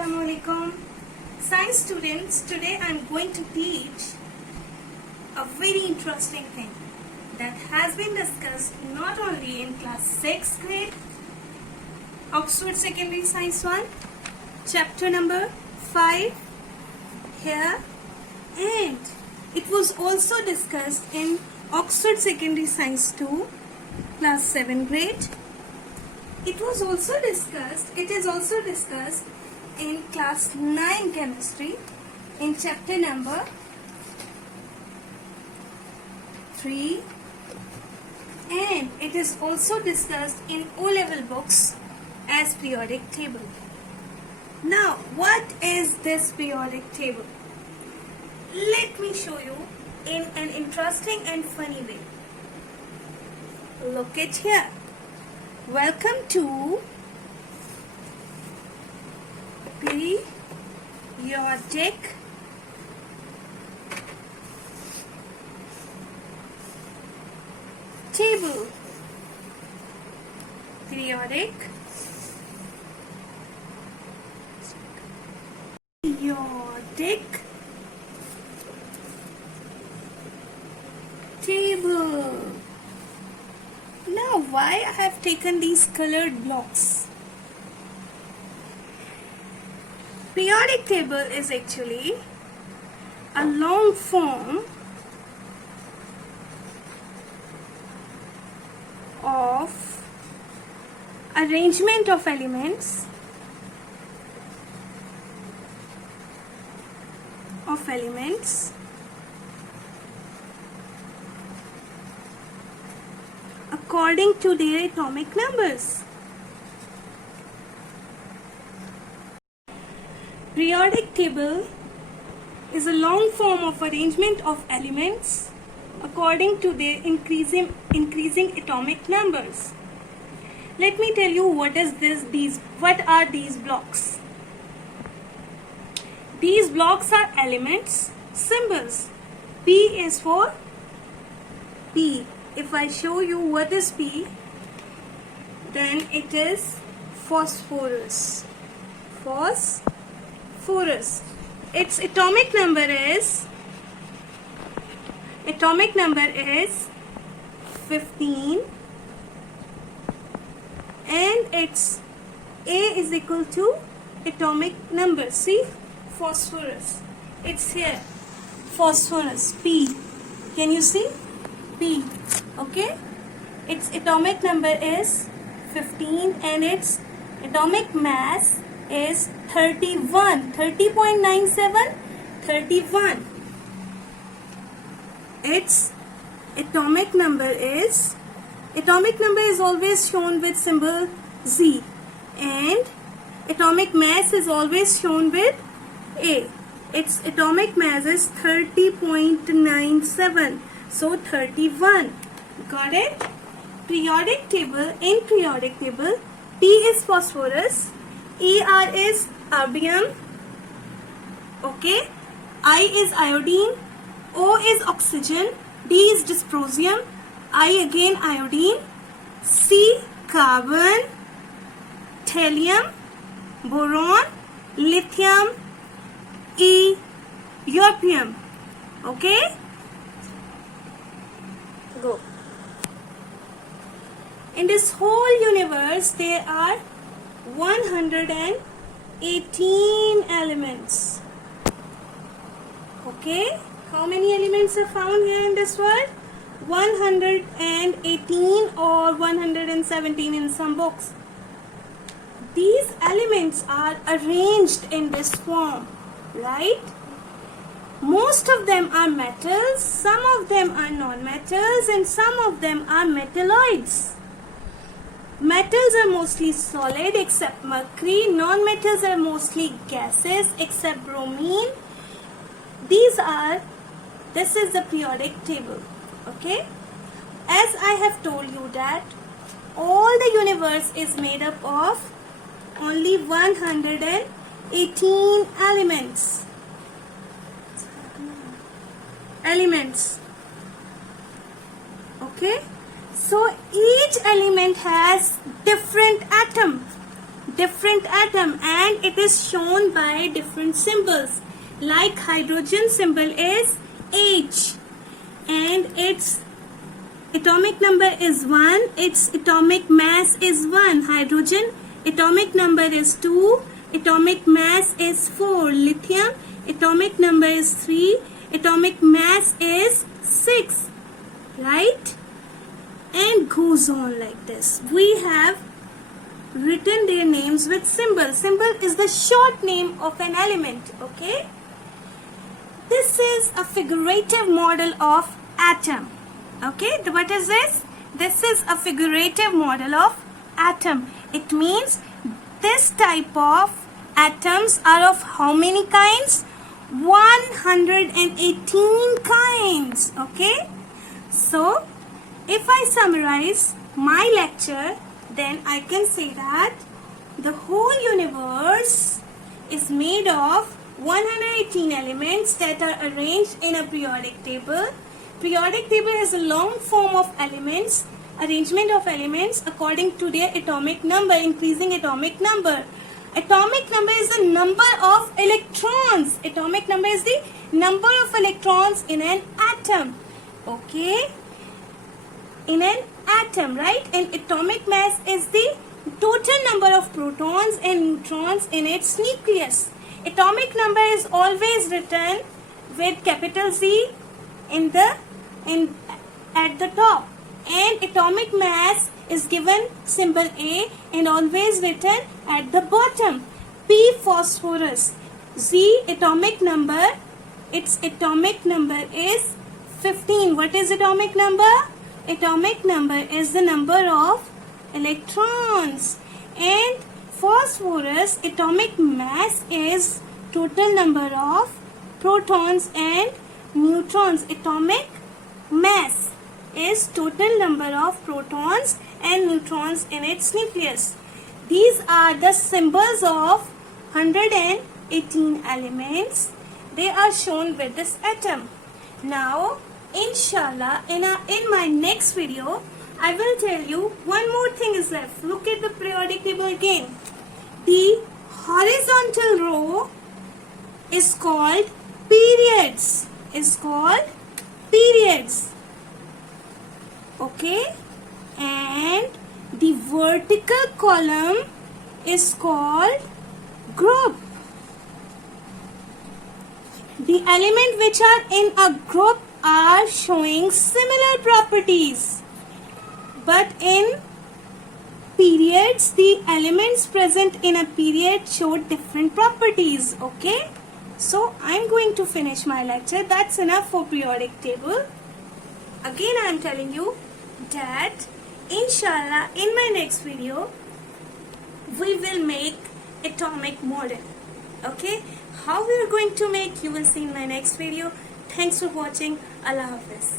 Assalamualaikum. Science students, today I am going to teach a very interesting thing that has been discussed not only in class 6th grade, Oxford Secondary Science 1, chapter number 5 here, and it was also discussed in Oxford Secondary Science 2, class 7th grade. It is also discussed in class 9 chemistry in chapter number 3, and it is also discussed in O-level books as periodic table. Now, what is this periodic table? Let me show you in an interesting and funny way. Look at here. Welcome to periodic table. Periodic table. Now, why I have taken these colored blocks? Periodic table is actually a long form of arrangement of elements according to their atomic numbers. Periodic table is a long form of arrangement of elements according to their increasing atomic numbers. Let me tell you what are these blocks. These blocks are elements, symbols. P is for P. If I show you what is P, then it is phosphorus. Its atomic number is 15, and its A is equal to atomic number. See, phosphorus. It's here. Phosphorus, P. Can you see? P. Okay. Its atomic number is 15 and its atomic mass is 31. 30.97. 31. Its atomic number is always shown with symbol Z, and atomic mass is always shown with A. Its atomic mass is 30.97. So 31. Got it? Periodic table. In periodic table, P is phosphorus, Er is erbium, okay, I is iodine, O is oxygen, D is dysprosium, I again iodine, C carbon, thallium, boron, lithium, E europium. Okay? Go. In this whole universe, there are 118 elements. Okay? How many elements are found here in this world? 118 or 117 in some books. These elements are arranged in this form, right? Most of them are metals, some of them are non-metals, and some of them are metalloids. Metals are mostly solid except mercury. Non-metals are mostly gases except bromine. This is the periodic table. Okay? As I have told you that all the universe is made up of only 118 elements. Okay? So each element has different different atom, and it is shown by different symbols. Like hydrogen symbol is H, and its atomic number is 1, its atomic mass is 1. Hydrogen atomic number is 2, atomic mass is 4. Lithium atomic number is 3, atomic mass is 6, right? And goes on like this. We have written their names with symbol. Symbol is the short name of an element, okay? This is a figurative model of atom. Okay, what is this? This is a figurative model of atom. It means this type of atoms are of how many kinds? 118 kinds. Okay, so if I summarize my lecture, then I can say that the whole universe is made of 118 elements that are arranged in a periodic table. Periodic table is a long form of elements, arrangement of elements according to their atomic number, increasing atomic number. Atomic number is the number of electrons. Atomic number is the number of electrons in an atom. Okay? In an atom, right? And atomic mass is the total number of protons and neutrons in its nucleus. Atomic number is always written with capital Z at the top, and atomic mass is given symbol A and always written at the bottom. P phosphorus. Z atomic number, its atomic number is 15. What is atomic number? Atomic number is the number of electrons, and phosphorus atomic mass is total number of protons and neutrons. Atomic mass is total number of protons and neutrons in its nucleus. These are the symbols of 118 elements. They are shown with this atom. Now, inshallah, in my next video, I will tell you one more thing is left. Look at the periodic table again. The horizontal row is called periods. Okay, and the vertical column is called group. The elements which are in a group are showing similar properties, but in periods, the elements present in a period show different properties. Okay, so I'm going to finish my lecture. That's enough for periodic table. Again, I'm telling you that inshallah in my next video we will make atomic model. Okay, how we are going to make, you will see in my next video. Thanks for watching. Allah Hafiz.